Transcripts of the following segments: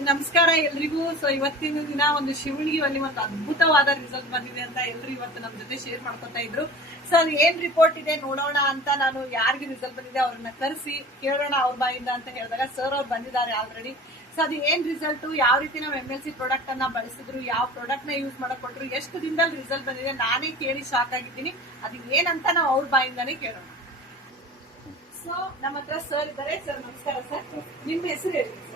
ನಮಸ್ಕಾರ ಎಲ್ರಿಗೂ. ಸೊ ಇವತ್ತಿನ ದಿನ ಒಂದು ಶಿವಣಿಗೆಯಲ್ಲಿ ಒಂದು ಅದ್ಭುತವಾದ ರಿಸಲ್ಟ್ ಬಂದಿದೆ ಅಂತ ಎಲ್ರು ಇವತ್ತು ನಮ್ ಜೊತೆ ಶೇರ್ ಮಾಡ್ಕೊತಾ ಇದ್ರು. ಸೊ ಅದು ಏನ್ ರಿಪೋರ್ಟ್ ಇದೆ ನೋಡೋಣ ಅಂತ ನಾನು ಯಾರಿಗೆ ರಿಸಲ್ಟ್ ಬಂದಿದೆ ಅವ್ರನ್ನ ಕರೆಸಿ ಕೇಳೋಣ ಅವ್ರ ಬಾಯಿಂದ ಅಂತ ಹೇಳಿದಾಗ ಸರ್ ಅವ್ರು ಬಂದಿದ್ದಾರೆ ಆಲ್ರೆಡಿ. ಸೊ ಅದು ಏನ್ ರಿಸಲ್ಟ್, ಯಾವ ರೀತಿ ನಾವು MLC ಪ್ರಾಡಕ್ಟ್ ಅನ್ನ ಬಳಸಿದ್ರು, ಯಾವ ಪ್ರಾಡಕ್ಟ್ ನ ಯೂಸ್ ಮಾಡಕ್ ಕೊಟ್ರು, ಎಷ್ಟು ದಿನದಲ್ಲಿ ರಿಸಲ್ಟ್ ಬಂದಿದೆ ನಾನೇ ಕೇಳಿ ಶಾಕ್ ಆಗಿದ್ದೀನಿ. ಅದು ಏನಂತ ನಾವು ಅವ್ರ ಬಾಯಿಂದಾನೇ ಕೇಳೋಣ. ಸೊ ನಮ್ಮ ಹತ್ರ ಸರ್ ಇದ್ದಾರೆ. ಸರ್ ನಮಸ್ಕಾರ ಸರ್, ನಿಮ್ಮ ಹೆಸರು ಹೇಳಿ ಸರ್.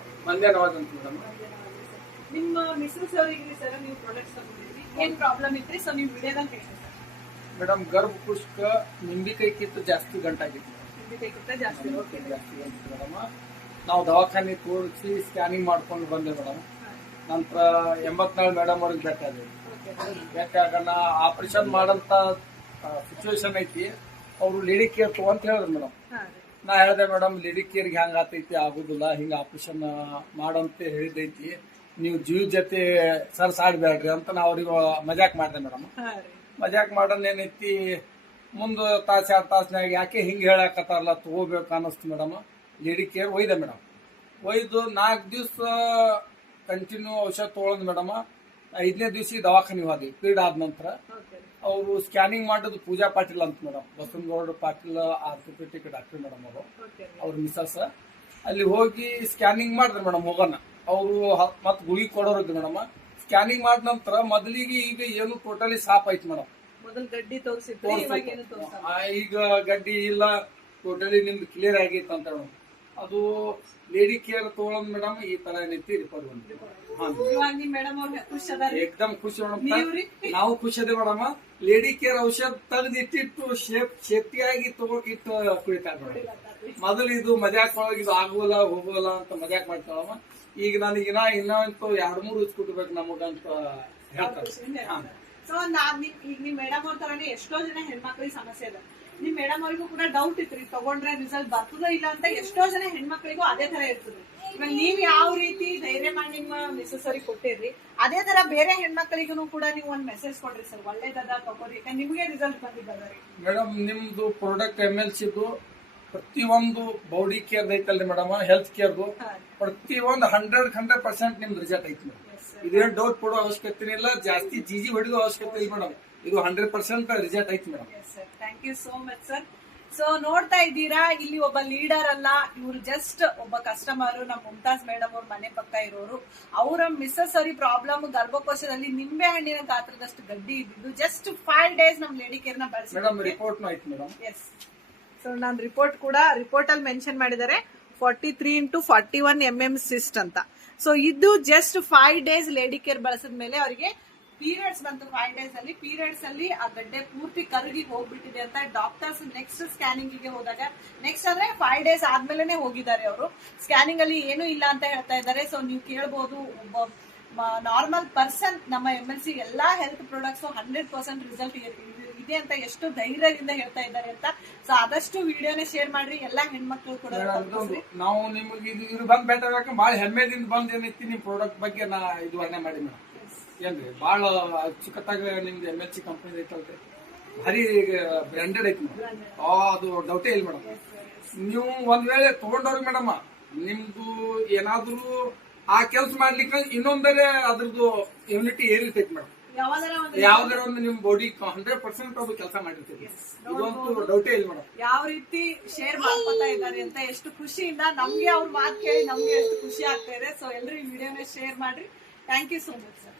ನಿಮ್ಮ ಮಿಸ್ಸಸ್ ಅವರಿಗೆ ಸರ್ ನೀವು ಪ್ರಾಡಕ್ಟ್ಸ್ ತಗೊಂಡಿದ್ರಿ, ಏನ್ ಪ್ರಾಬ್ಲಮ್ ಇತ್ರಿ? ಸೊ ನೀವು ವಿಡಿಯೋದಾಗ ಹೇಳಿ ಸರ್. ಮೇಡಮ್ ಗರ್ಭ ಪುಷ್ಕ ನಿಂಬಿಕಾಯಿಕ್ಕಿಂತ ಜಾಸ್ತಿ ಗಂಟಾಗಿತ್ತು. ನಿಂಬಿಕಾಯಿಗಿಂತ ಜಾಸ್ತಿ ಓಕೆ ಜಾಸ್ತಿ ಗಂಟು ಮೇಡಮ್. ನಾವು ದವಾಖಾನೆ ತೋರಿಸಿ ಸ್ಕ್ಯಾನಿಂಗ್ ಮಾಡ್ಕೊಂಡು ಬಂದೆ ಮೇಡಮ್. ನಂತರ 84 ಮೇಡಮ್ ಅವ್ರಿಗೆ ಬೇಕಾದ್ರೆ ಬೇಕಾಗಣ ಆಪರೇಷನ್ ಮಾಡಂತ ಸಿಚುವೇಶನ್ ಐತಿ. ಅವರು ಲೇಡಿ ಕೇರ್ ಅಂತ ಹೇಳಿದ್ರು ಮೇಡಮ್. ನಾ ಹೇಳ್ದೆ ಮೇಡಮ್ ಲೇಡಿ ಕೇರ್ಗೆ ಹೆಂಗ್ ಆತೈತಿ, ಆಗುದಿಲ್ಲ, ಹಿಂಗ ಆಪರೇಷನ್ ಮಾಡಂತ ಹೇಳಿದೈತಿ, ನೀವು ಜೀವ ಜೊತೆ ಸರ್ಸಾಡ್ಬೇಡ್ರಿ ಅಂತ ನಾ ಅವ್ರಿಗೆ ಮಜಾಕ್ ಮಾಡಿದೆ ಮೇಡಮ್. ಮಜಾಕ್ ಮಾಡೋನ್ ಏನೈತಿ, ಮುಂದ್ ತಾಸ 2 ತಾಸ್ನಾಗ ಯಾಕೆ ಹಿಂಗ ಹೇಳಕತ್ತಾರಲ್ಲ ತಗೋಬೇಕು ಅನ್ನಿಸ್ತು ಮೇಡಮ್. ಲೇಡಿ ಕೇರ್ ಒಯ್ದೆ ಮೇಡಮ್. ಒಯ್ದು 4 ದಿವ್ಸ ಕಂಟಿನ್ಯೂ ಔಷಧ ತಗೊಳದ್ ಮೇಡಮ್. 5ನೇ ದಿವ್ಸ ದವಾಖಾನೆ ಹೋದ್ವಿ. ಪೀಡ್ ಆದ ನಂತರ ಅವರು ಸ್ಕ್ಯಾನಿಂಗ್ ಮಾಡೋದು ಪೂಜಾ ಪಾಟೀಲ್ ಅಂತ madam, Basavanagouda Patil orthopaedic doctor madam ಅವರು, ಅವ್ರ ಮಿಸಸ್. ಅಲ್ಲಿ ಹೋಗಿ ಸ್ಕ್ಯಾನಿಂಗ್ ಮಾಡಿದ್ರು ಮೇಡಮ್. ಹೋಗೋಣ ಅವರು ಮತ್ ಗುಳಿ ಕೊಡೋರು ಮೇಡಮ್. ಸ್ಕ್ಯಾನಿಂಗ್ ಮಾಡಿದ ನಂತರ ಮೊದಲಿಗೆ ಈಗ ಏನು ಟೋಟಲಿ ಸಾಫ್ ಆಯ್ತು ಮೇಡಮ್. ಈಗ ಗಡ್ಡಿ ಇಲ್ಲ, ಟೋಟಲಿ ನಿಮ್ದು ಕ್ಲಿಯರ್ ಆಗೈತೆ ಅಂತ ಮೇಡಮ್. ಅದು ಲೇಡಿ ಕೇರ್ ತಗೊಳೋದ್ ಮೇಡಮ್. ಈ ತರ ಏನೈತಿ ರಿಪೋರ್ಟ್ ಬಂದಿದೆ. ಏಕದಮ್ ಖುಷಿ ಮೇಡಮ್. ನಾವು ಖುಷಿ ಅದೇ ಮೇಡಮ್. ಲೇಡಿ ಕೇರ್ ಔಷಧ ತೆಗೆದಿಟ್ಟಿಟ್ಟು ಸೇಫ್ಟಿ ಆಗಿ ಇಟ್ಟು ಕುಡಿತಾರೆ ಮೇಡಮ್. ಮೊದಲು ಇದು ಮಜಾಕ್ ಒಳಗೆ ಇದು ಆಗೋಲ್ಲ ಹೋಗೋಲ್ಲ ಅಂತ ಮಜಾಕ್ ಮಾಡ್ತಾವಮ್ಮ. ಈಗ ನನಗಿನ ಇನ್ನಂತೂ 2-3 ದಿವಸ ಕುಟ್ಬೇಕು ನಮಗಂತ ಹೇಳ್ತಾರೆ. ಸೊ ಈಗ ನಿಮ್ ಮೇಡಮ್ ಅವ್ರ ತರಾನೇ ಎಷ್ಟೋ ಜನ ಹೆಣ್ಮಕ್ಳಿಗೆ ಸಮಸ್ಯೆ ಇದೆ. ನಿಮ್ ಮೇಡಮ್ ಅವ್ರಿಗೂ ಕೂಡ ಡೌಟ್ ಇತ್ತು, ತಗೊಂಡ್ರೆ ರಿಸಲ್ಟ್ ಬರ್ತದೋ ಇಲ್ಲ ಅಂತ. ಎಷ್ಟೋ ಜನ ಹೆಣ್ಮಕ್ಳಿಗೂ ಅದೇ ತರ ಇರ್ತದೆ. ಇವಾಗ ನೀವ್ ಯಾವ ರೀತಿ ಧೈರ್ಯ ಮಾಡಿ ನಿಮ್ಮ ಮಿಸಸ್ ಅವ್ರಿಗೆ ಕೊಟ್ಟಿರ್ರಿ, ಅದೇ ತರ ಬೇರೆ ಹೆಣ್ಮಕ್ಳಿಗೂ ಕೂಡ ನೀವು ಒಂದ್ ಮೆಸೇಜ್ ಕೊಡ್ರಿ ಸರ್, ಒಳ್ಳೇದದ ತಗೋರಿ, ನಿಮ್ಗೆ ರಿಸಲ್ಟ್ ಬಂದಿದ್ದಾರೆ ಮೇಡಮ್. ನಿಮ್ದು ಪ್ರಾಡಕ್ಟ್ MLC ಪ್ರತಿಯೊಂದು ಬಾಡಿ ಕೇರ್ ಐತಲ್ರಿ ಮೇಡಮ್, ಹೆಲ್ತ್ ಕೇರ್ದು ಪ್ರತಿಯೊಂದು 100% ನಿಮ್ದು ರಿಸಲ್ಟ್ ಐತಿ ಮೇಡಮ್. ಇದೇನು ಡೌಟ್ ಕೊಡೋ ಅವಶ್ಯಕತೆ ಇಲ್ಲ, ಜಾಸ್ತಿ ಜಿಜಿ ಹೊಡಿದೋ ಅವಶ್ಯಕತೆ ಇಲ್ಲ ಮೇಡಮ್. ಇದು 100% ರಿಸಲ್ಟ್ ಐತಿ madam. Thank you so much sir. So ನೋಡ್ತಾ ಇದ್ದೀರಾ, ಇಲ್ಲಿ ಒಬ್ಬ ಲೀಡರ್ ಅಲ್ಲ, ಇವ್ರು ಜಸ್ಟ್ ಒಬ್ಬ ಕಸ್ಟಮರ್. ನಮ್ಮ ಮುಮ್ತಾಜ್ ಮೇಡಮ್ ಅವ್ರ ಮನೆ ಪಕ್ಕ ಇರೋರು. ಅವರ ಮಿಸ್ಸಸ್ ಅವ್ರಿಗೆ ಪ್ರಾಬ್ಲಮ್, ಗರ್ಭಕೋಶದಲ್ಲಿ ನಿಂಬೆ ಹಣ್ಣಿನ ಗಾತ್ರದಷ್ಟು ಗಡ್ಡಿ ಇದ್ದಿದ್ದು. ಜಸ್ಟ್ 5 ಡೇಸ್ ನಮ್ ಲೇಡಿ ಕೇರ್ ನ ಬಳಸಿ ಎಸ್. ಸೊ ನಾನು ರಿಪೋರ್ಟ್ ಅಲ್ಲಿ ಮೆನ್ಷನ್ ಮಾಡಿದ್ದಾರೆ 43x41 mm ಸಿಸ್ಟ್ ಅಂತ. ಸೊ ಇದು ಜಸ್ಟ್ 5 ಡೇಸ್ ಲೇಡಿ ಕೇರ್ ಬಳಸಿದ ಮೇಲೆ ಅವರಿಗೆ ಪೀರಿಯಡ್ಸ್ ಬಂತು. 5 ಡೇಸ್ ಅಲ್ಲಿ ಪೀರಿಯಡ್ಸ್ ಅಲ್ಲಿ ಆ ಗಡ್ಡೆ ಪೂರ್ತಿ ಕರಗಿ ಹೋಗ್ಬಿಟ್ಟಿದೆ ಅಂತ ಡಾಕ್ಟರ್ಸ್ ನೆಕ್ಸ್ಟ್ ಸ್ಕ್ಯಾನಿಂಗ್ ಗೆ ಹೋದಾಗ, ನೆಕ್ಸ್ಟ್ ಅಂದ್ರೆ 5 ಡೇಸ್ ಆದ್ಮೇಲೆ ಹೋಗಿದ್ದಾರೆ ಅವರು. ಸ್ಕ್ಯಾನಿಂಗ್ ಅಲ್ಲಿ ಏನು ಇಲ್ಲ ಅಂತ ಹೇಳ್ತಾ ಇದ್ದಾರೆ. ಸೊ ನೀವು ಕೇಳಬಹುದು, ಒಬ್ಬ ನಾರ್ಮಲ್ ಪರ್ಸನ್ ನಮ್ಮ MLC ಎಲ್ಲಾ ಹೆಲ್ತ್ ಪ್ರಾಡಕ್ಟ್ಸ್ 100% ರಿಸಲ್ಟ್ ಇದೆ ಅಂತ ಎಷ್ಟು ಧೈರ್ಯದಿಂದ ಹೇಳ್ತಾ ಇದ್ದಾರೆ ಅಂತ. ಸೊ ಆದಷ್ಟು ವಿಡಿಯೋನ ಶೇರ್ ಮಾಡ್ರಿ, ಎಲ್ಲಾ ಹೆಣ್ಮಕ್ಳು ಕೂಡ. ನಾವು ನಿಮಗೆ ಇದು ಬಂದ್ ಬೇಟಾಗ ಬಹಳ ಹೆಮ್ಮೆದಿಂದ ಬಂದ್ ಏನೈತಿ ನಿಮ್ ಪ್ರಾಡಕ್ಟ್ ಬಗ್ಗೆ ನಾ ಇದು ವರ್ಣನೆ ಮಾಡಿ ಮೇಡಮ್. ಏನ್ರಿ ಬಹಳ ಚಿಕ್ಕತ್ತಾಗ ನಿಮ್ದು MLC ಕಂಪನಿ ಐತಲ್ರಿ, ಭಾರಿ ಬ್ರ್ಯಾಂಡೆಡ್ ಐತಿ ಮೇಡಮ್. ಅದು ಡೌಟೇ ಇಲ್ಲ ಮೇಡಮ್. ನೀವು ಒಂದ್ ವೇಳೆ ತಗೊಂಡವ್ರಿ ಮೇಡಮ್, ನಿಮ್ದು ಏನಾದ್ರು ಆ ಕೆಲ್ಸ ಮಾಡ್ಲಿಕ್ಕೆ ಇನ್ನೊಂದರೆ ಅದ್ರದ್ದು ಇಮ್ಯುನಿಟಿ ಏರಿರ್ತೈತಿ ಮೇಡಮ್. ಯಾವ್ದಾರ ಒಂದು ನಿಮ್ ಬಾಡಿ 100% ಅದು ಕೆಲಸ ಮಾಡಿರ್ತೈತಿ. ಇದಂತೂ ಡೌಟೇ ಇಲ್ಲ ಮೇಡಮ್. ಯಾವ ರೀತಿ ಶೇರ್ ಮಾಡ್ಕೊತಾ ಇದ್ದಾರೆ ಅಂತ ಎಷ್ಟು ಖುಷಿಯಿಂದ, ನಮ್ಗೆ ಅವ್ರ ಮಾತು ಕೇಳಿ ನಮ್ಗೆ ಎಷ್ಟು ಖುಷಿ ಆಗ್ತಾ ಇದೆ. ಸೊ ಎಲ್ರು ಈ ವಿಡಿಯೋನ ಶೇರ್ ಮಾಡ್ರಿ. Thank you so much sir.